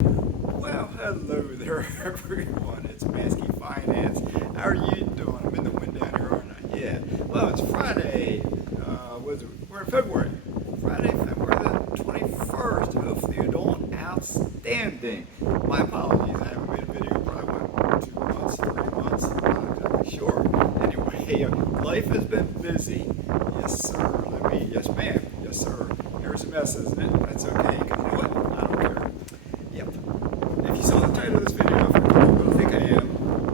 Well, hello there, everyone. It's Mazske Finance. How are you doing? I'm in the wind down here, aren't I? Yeah. Well, it's Friday. We're in February. Friday, February the 21st. Hopefully you're doing outstanding. My apologies. I haven't made a video probably what, 2 months, 3 months. I'm not exactly sure. Anyway, life has been busy. Yes, sir. Yes, ma'am. Yes, sir. Here's a mess, isn't it? That's okay, because you know what? I don't care. Yep. If you saw the title of this video, if you're what I think I am,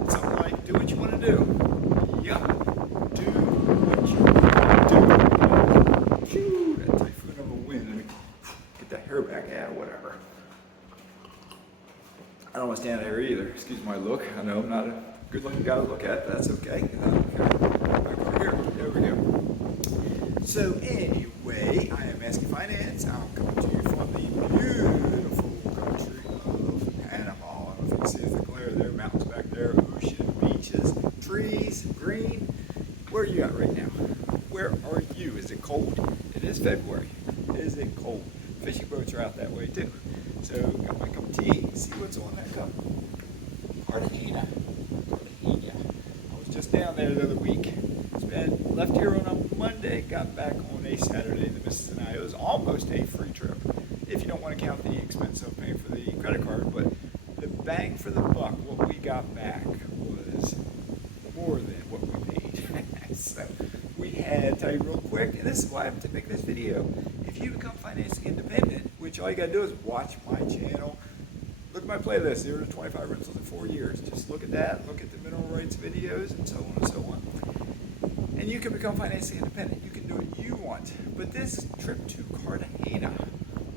it's something like, do what you want to do. Yup. Do what you want to do. Phew, that typhoon of a wind. Let me get that hair back out, whatever. I don't want to stand out here either. Excuse my look. I know I'm not a good looking guy to look at, but that's okay. I don't care. Back over here. There we go. So anyway, I am Mazske Finance. I'm coming to you from the beautiful country of Panama. I don't know if you can see the glare there, mountains back there, ocean, beaches, trees, green. Where are you at right now? Where are you? Is it cold? It is February. Is it cold? Fishing boats are out that way too. So got my cup of tea. See what's on that cup? Cartagena. I was just down there the other week. Left here on a Monday, got back on a Saturday. The missus and I, it was almost a free trip, if you don't want to count the expense of paying for the credit card. But the bang for the buck, what we got back was more than what we paid. So we had, tell you real quick, and this is why I have to make this video. If you become financially independent, which all you got to do is watch my channel, look at my playlist, 0 to 25 rentals in 4 years. Just look at that, look at the mineral rights videos, and so on and so on. And you can become financially independent. You can do what you want. But this trip to Cartagena,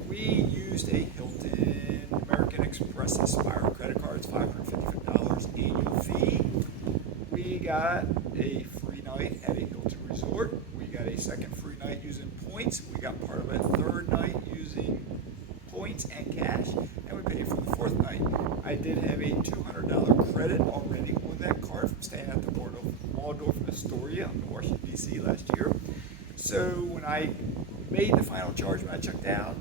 we used a Hilton American Express Aspire credit card. It's $555 annual fee. We got a free night at a Hilton resort. We got a second free night using points. We got part of a third night using points and cash. And we paid for the fourth night. I did have a $200 credit already on that card from staying at the Waldorf Astoria in Washington, D.C. last year. So when I made the final charge when I checked out,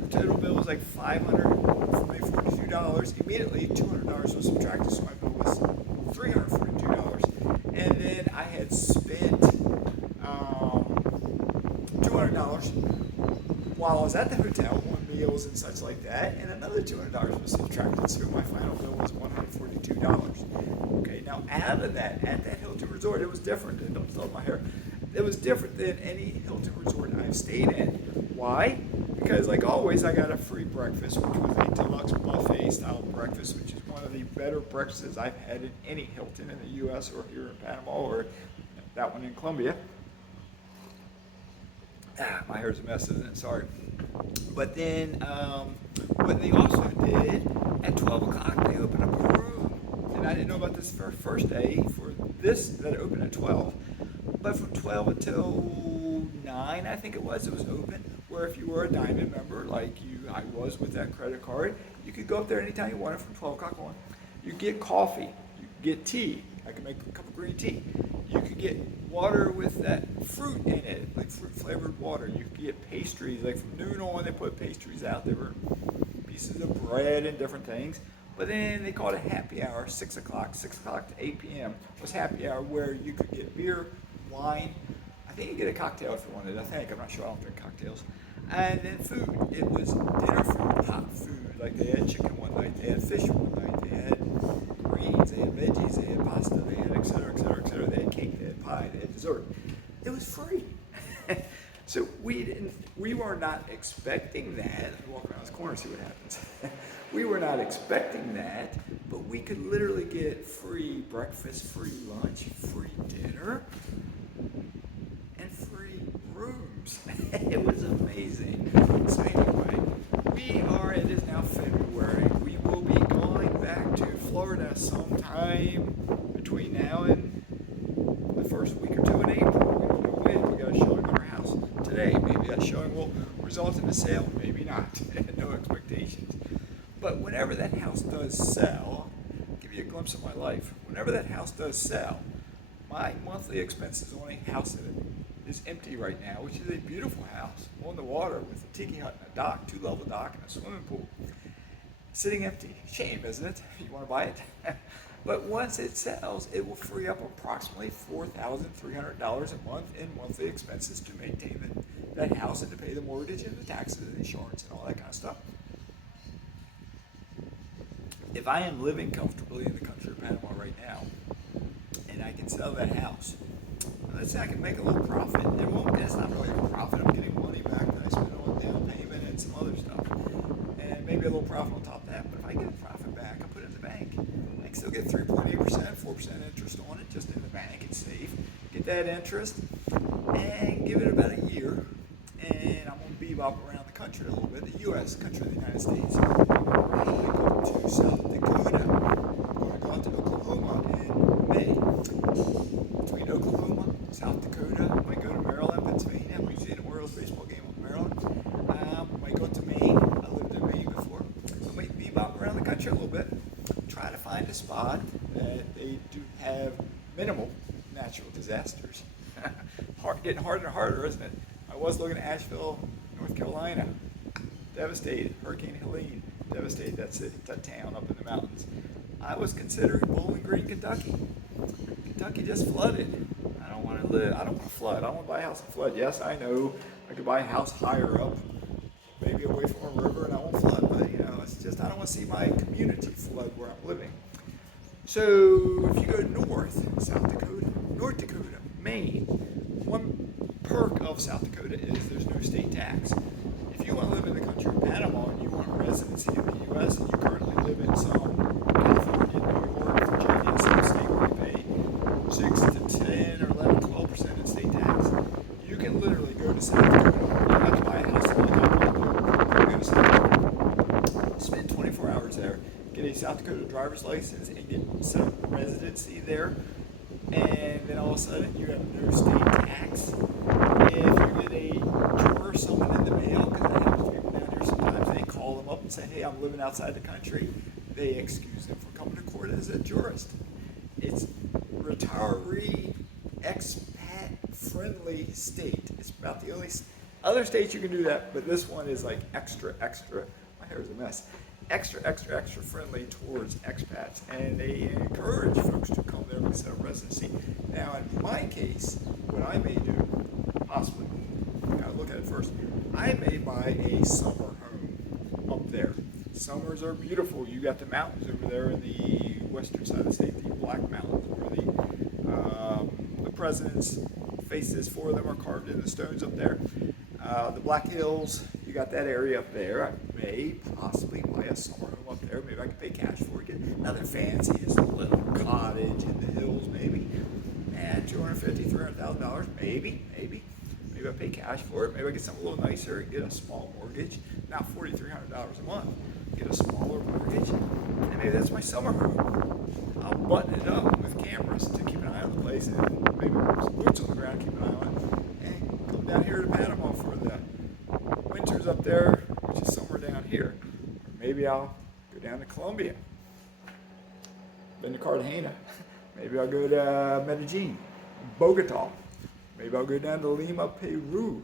the total bill was like $542. Immediately, $200 was subtracted, so my bill was $342. And then I had spent $200 while I was at the hotel on meals and such like that, and another $200 was subtracted, so my final bill was $142. Okay, now out of that, at that Hilton resort, it was different, and don't start my hair, it was different than any Hilton resort I've stayed in. Why? Because like always, I got a free breakfast, which was a deluxe buffet style breakfast, which is one of the better breakfasts I've had in any Hilton in the U.S. or here in Panama or that one in Colombia. My hair's a mess, isn't it? Sorry. But then, what they also did, at 12 o'clock, they opened up a room. And I didn't know about this first day for this, that opened at 12. But from 12 until 9, I think it was open, where if you were a Diamond member, like I was with that credit card, you could go up there anytime you wanted from 12 o'clock on. You get coffee, you get tea. I could make a cup of green tea. You could get water with that fruit in it, like fruit flavored water. You could get pastries, like from noon on they put pastries out. There were pieces of bread and different things. But then they called it happy hour, 6 o'clock. 6 o'clock to 8 p.m. was happy hour, where you could get beer, wine. I think you get a cocktail if you wanted. I'm not sure, I don't drink cocktails. And then food. It was dinner food, hot food. Like they had chicken one night, they had fish one night, they had greens, they had veggies, they had pasta, they had et cetera, et cetera, et cetera. They had cake, they had pie, they had dessert. It was free. So we were not expecting that. Let me walk around this corner and see what happens. We were not expecting that, but we could literally get free breakfast, free lunch, free dinner, and free rooms. It was amazing. So anyway, it is now February. We will be going back to Florida sometime between now and the first week or two in April. We don't know when. We got a showing on our house today. Maybe that showing will result in a sale, maybe not. No expectations. But whenever that house does sell, I'll give you a glimpse of my life. Whenever that house does sell, my monthly expenses on a house that is empty right now, which is a beautiful house on the water with a tiki hut and a dock, 2-level dock and a swimming pool. sitting empty. Shame, isn't it? You want to buy it. But once it sells, it will free up approximately $4,300 a month in monthly expenses to maintain that house and to pay the mortgage and the taxes and insurance and all that kind of stuff. If I am living comfortably in the country of Panama right now, and I can sell that house, let's say I can make a little profit. It's not really a profit. I'm getting money back that I spent on down payment and some other stuff, and maybe a little profit on top of that. But if I get a profit back, I put it in the bank. I can still get 3.8%, 4% interest on it, just in the bank. It's safe. Get that interest, and give it about a year, and I'm going to bebop around the country a little bit, the U.S. country of the United States. I'm going to go to South Dakota. I'm going to go out to Oklahoma in May. Between Oklahoma, South Dakota, I might go to Maryland, Pennsylvania. We've seen a World Baseball game in Maryland. I might go to Maine. I lived in Maine before. I might bebop around the country a little bit. Try to find a spot that they do have minimal natural disasters. Getting harder and harder, isn't it? I was looking at Asheville, North Carolina. Devastated. Hurricane Helene devastated that city, that town up in the mountains. I was considering Bowling Green, Kentucky. Kentucky just flooded. I don't want to flood. I don't want to buy a house and flood. Yes, I know I could buy a house higher up, maybe away from a river, and I won't flood. But it's just I don't want to see my community flood where I'm living. So if you go north, South Dakota, North Dakota, Maine, one perk of South Dakota is there's no state tax. If you want to live in the country of Panama and you want residency in the U.S. and you currently live in some California, New York, Virginia, some state where you pay 6 to 10 or 11, 12% in state tax, you can literally go to South Dakota. You don't have to buy a house like I want to. Go to South Dakota, spend 24 hours there, get a South Dakota driver's license, and get some residency there. And then all of a sudden you have no state tax. If you get a drawer, someone in the mail, because I have people down here sometimes, they call them up and say, hey, I'm living outside the country. They excuse them from coming to court as a jurist. It's retiree, expat friendly state. It's about the only other states you can do that, but this one is like extra, my hair is a mess. Extra friendly towards expats, and they encourage folks to come there and set up residency. Now, in my case, what I may do, possibly, look at it first, I may buy a summer home up there. Summers are beautiful. You got the mountains over there in the western side of the state, the Black Mountains, where the president's faces, 4 of them are carved in the stones up there. The Black Hills, you got that area up there. I may possibly buy a summer home up there. Maybe I can pay cash for it. Get another fancy, just a little cottage in the hills, maybe. And $250,000, $300,000, maybe. Maybe I pay cash for it. Maybe I get something a little nicer and get a small mortgage. Not $4,300 a month. Get a smaller mortgage, and maybe that's my summer home. I'll button it up with cameras to keep an eye on the place, and maybe some boots on the ground to keep an eye on it, and come down here to Panama for the winters up there, which is somewhere down here. Or maybe I'll go down to Colombia, then to Cartagena. Maybe I'll go to Medellin, Bogota. Maybe I'll go down to Lima, Peru,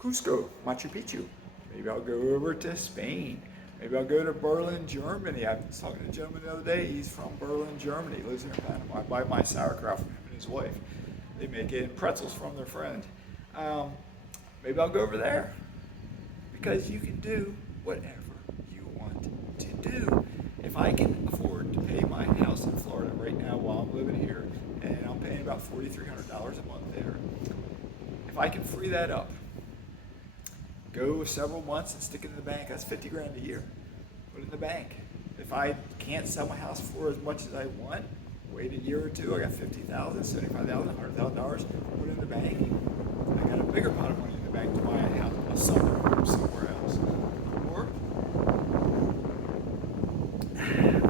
Cusco, Machu Picchu. Maybe I'll go over to Spain. Maybe I'll go to Berlin, Germany. I was talking to a gentleman the other day. He's from Berlin, Germany. He lives here in Panama. I buy my sauerkraut from him and his wife. They make it in pretzels from their friend. Maybe I'll go over there, because you can do whatever you want to do. If I can afford to pay my house in Florida right now while I'm living here, and I'm paying about $4,300 a month there, if I can free that up, go several months and stick it in the bank, that's $50,000 a year. Put it in the bank. If I can't sell my house for as much as I want, wait a year or two, I got $50,000, $75,000, $100,000, put it in the bank. I got a bigger pot of money in the bank to buy a house, a summer home somewhere else. Or,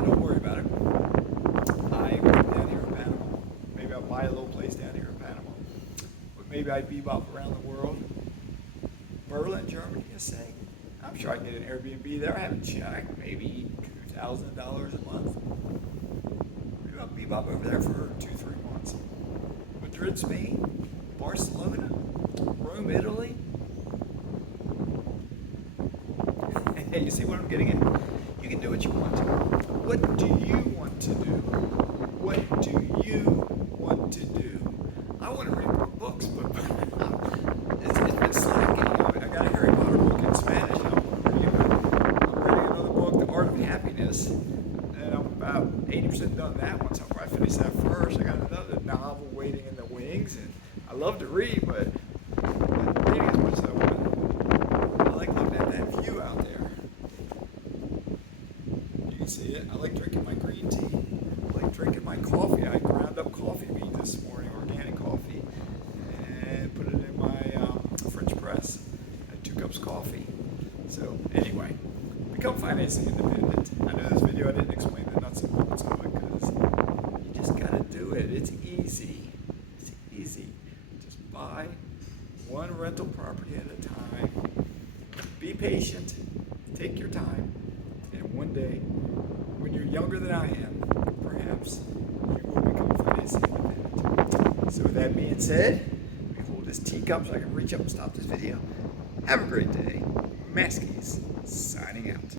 don't worry about it. I go down here in Panama. Maybe I'll buy a little place down here in Panama. But maybe I'd bebop around the world. Berlin, Germany, you say? I'm sure I can get an Airbnb there. I haven't checked. Maybe $2,000 a month. Maybe I'll bebop over there for 2-3 months. Madrid, Spain, Barcelona, Rome, Italy. Hey, you see what I'm getting at? You can do want? What do you want to do? What do you want to do? I want to read more books, but it's been slacking. I got a Harry Potter book in Spanish. I'm reading another book, The Art of Happiness, and I'm about 80% done that one, so I'll probably finish that first. I got another novel waiting in the wings, and I love to read, but reading as much as I want. I like looking at that view out there. You can see it. I like drinking my green tea. I like drinking my coffee. I ground up coffee beans this morning, organic coffee, and put it in my French press. I had 2 cups of coffee. So anyway, become financially independent. I know this video I didn't explain the nuts and bolts of it because you just got to do it. It's easy. It's easy. Just buy one rental property at a time. Be patient. Take your time. And one day, when you're younger than I am, perhaps you will become financially independent. So with that being said, let me hold this teacup so I can reach up and stop this video. Have a great day. Mazke signing out.